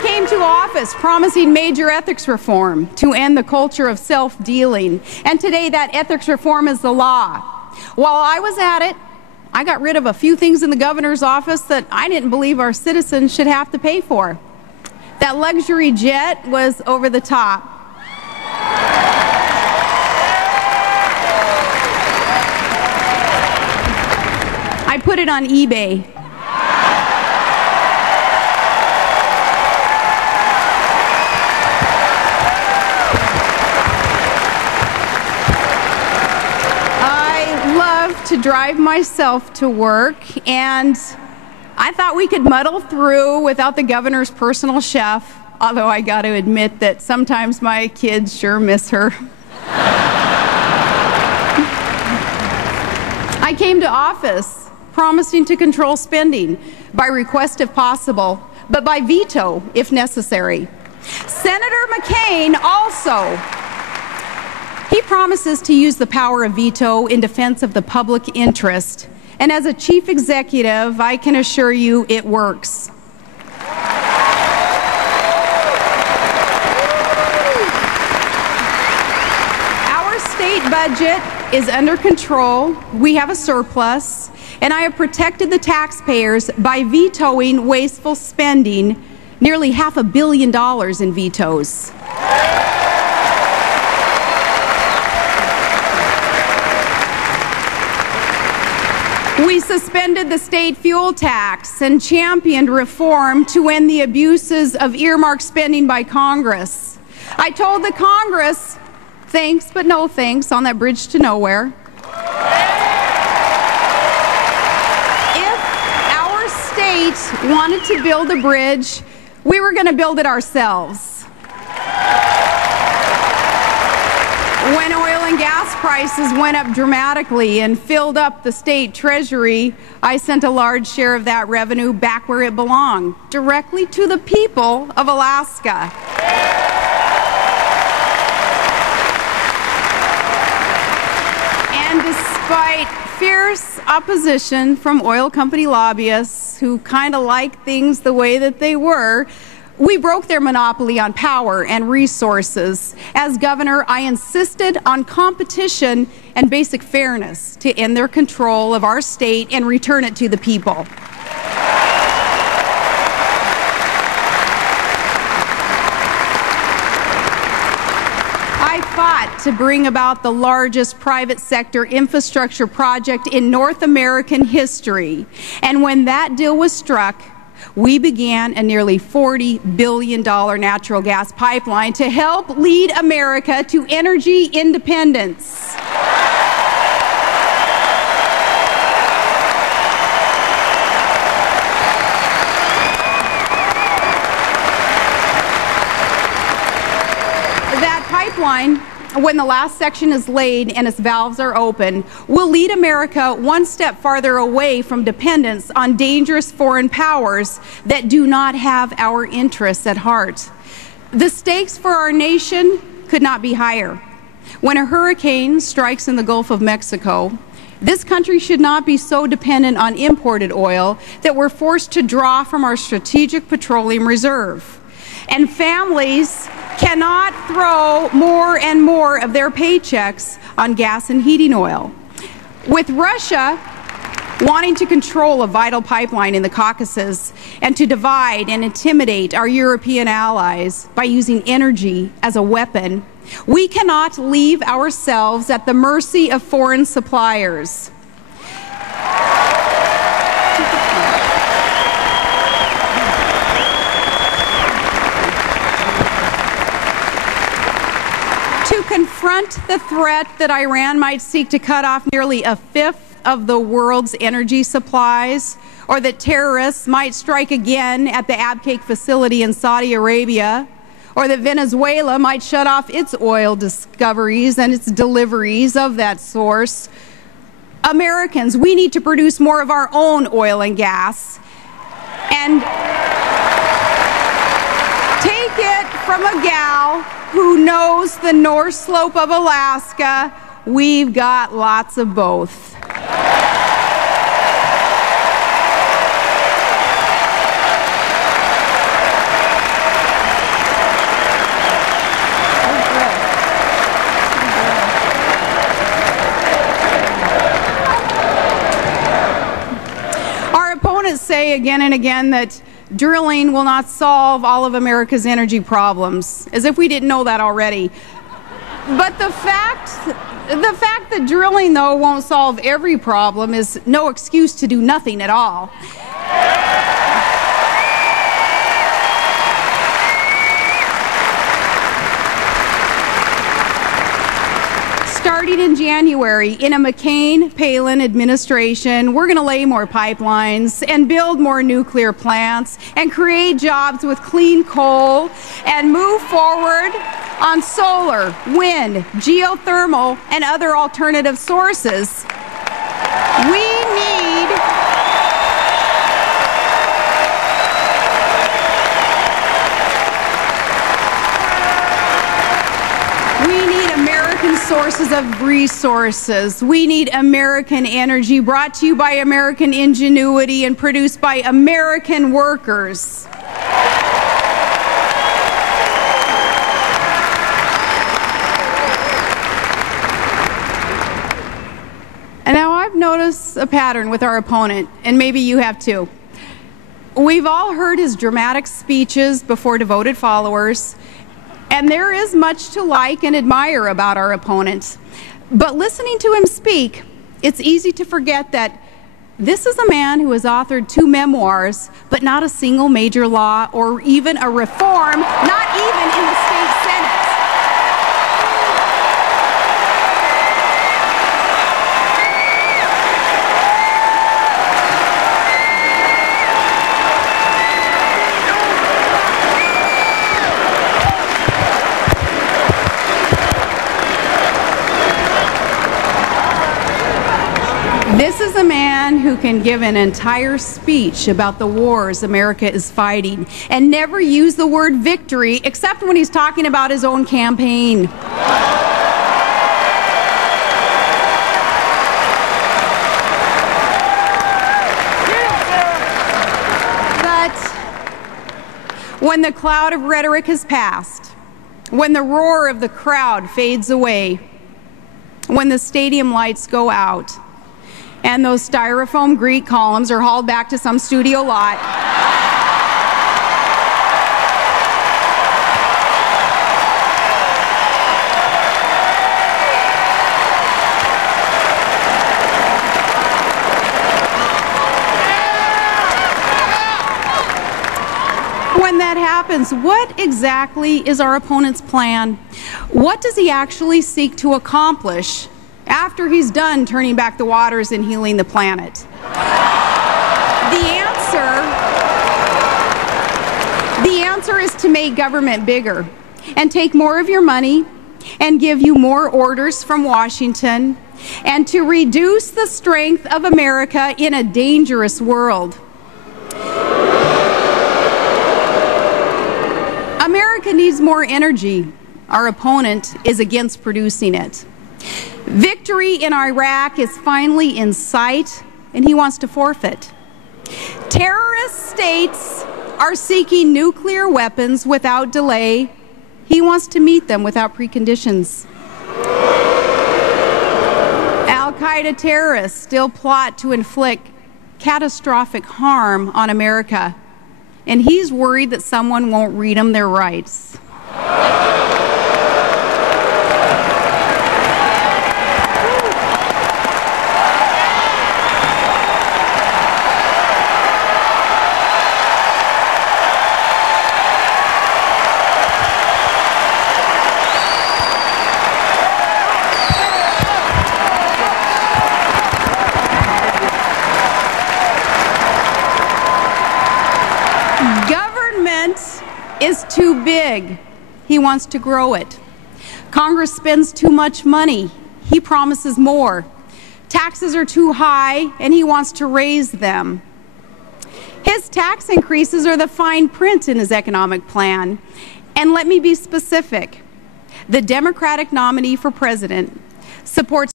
came to office promising major ethics reform to end the culture of self-dealing, and today that ethics reform is the law. While I was at it, I got rid of a few things in the governor's office that I didn't believe our citizens should have to pay for. That luxury jet was over the top. I put it on eBay. To drive myself to work, and I thought we could muddle through without the governor's personal chef, although I got to admit that sometimes my kids sure miss her. I came to office promising to control spending by request if possible, but by veto if necessary. Senator McCain also he promises to use the power of veto in defense of the public interest. And as a chief executive, I can assure you it works. Our state budget is under control. We have a surplus. And I have protected the taxpayers by vetoing wasteful spending, nearly $500 million in vetoes. We suspended the state fuel tax and championed reform to end the abuses of earmark spending by Congress. I told the Congress, thanks but no thanks on that bridge to nowhere. If our state wanted to build a bridge, we were going to build it ourselves. When oil and gas prices went up dramatically and filled up the state treasury, I sent a large share of that revenue back where it belonged, directly to the people of Alaska. And despite fierce opposition from oil company lobbyists who kind of like things the way that they were, we broke their monopoly on power and resources. As governor, I insisted on competition and basic fairness to end their control of our state and return it to the people. I fought to bring about the largest private sector infrastructure project in North American history. And when that deal was struck, we began a nearly $40 billion natural gas pipeline to help lead America to energy independence. That pipeline, when the last section is laid and its valves are open, will lead America one step farther away from dependence on dangerous foreign powers that do not have our interests at heart. The stakes for our nation could not be higher. When a hurricane strikes in the Gulf of Mexico, this country should not be so dependent on imported oil that we're forced to draw from our strategic petroleum reserve. And families cannot throw more and more of their paychecks on gas and heating oil. With Russia wanting to control a vital pipeline in the Caucasus and to divide and intimidate our European allies by using energy as a weapon, we cannot leave ourselves at the mercy of foreign suppliers. To confront the threat that Iran might seek to cut off nearly a fifth of the world's energy supplies, or that terrorists might strike again at the Abqaiq facility in Saudi Arabia, or that Venezuela might shut off its oil discoveries and its deliveries of that source, Americans, we need to produce more of our own oil and gas and take it from a gal who knows the North Slope of Alaska. We've got lots of both. say again and again that drilling will not solve all of America's energy problems, as if we didn't know that already. But the fact that drilling, though, won't solve every problem is no excuse to do nothing at all. Starting in January, in a McCain-Palin administration, we're going to lay more pipelines and build more nuclear plants and create jobs with clean coal and move forward on solar, wind, geothermal, and other alternative sources. We need American sources of resources. We need American energy brought to you by American ingenuity and produced by American workers. And now I've noticed a pattern with our opponent, and maybe you have too. We've all heard his dramatic speeches before devoted followers, and there is much to like and admire about our opponent. But listening to him speak, it's easy to forget that this is a man who has authored 2 memoirs, but not a single major law or even a reform, not even in the state Senate. This is a man who can give an entire speech about the wars America is fighting and never use the word victory except when he's talking about his own campaign. But when the cloud of rhetoric has passed, when the roar of the crowd fades away, when the stadium lights go out, and those styrofoam Greek columns are hauled back to some studio lot, when that happens, what exactly is our opponent's plan? What does he actually seek to accomplish after he's done turning back the waters and healing the planet? The answer is to make government bigger and take more of your money and give you more orders from Washington and to reduce the strength of America in a dangerous world. America needs more energy. Our opponent is against producing it. Victory in Iraq is finally in sight, and he wants to forfeit. Terrorist states are seeking nuclear weapons without delay. He wants to meet them without preconditions. Al-Qaeda terrorists still plot to inflict catastrophic harm on America, and he's worried that someone won't read them their rights. Is too big. He wants to grow it. Congress spends too much money. He promises more. Taxes are too high, and he wants to raise them. His tax increases are the fine print in his economic plan. And let me be specific. The Democratic nominee for president supports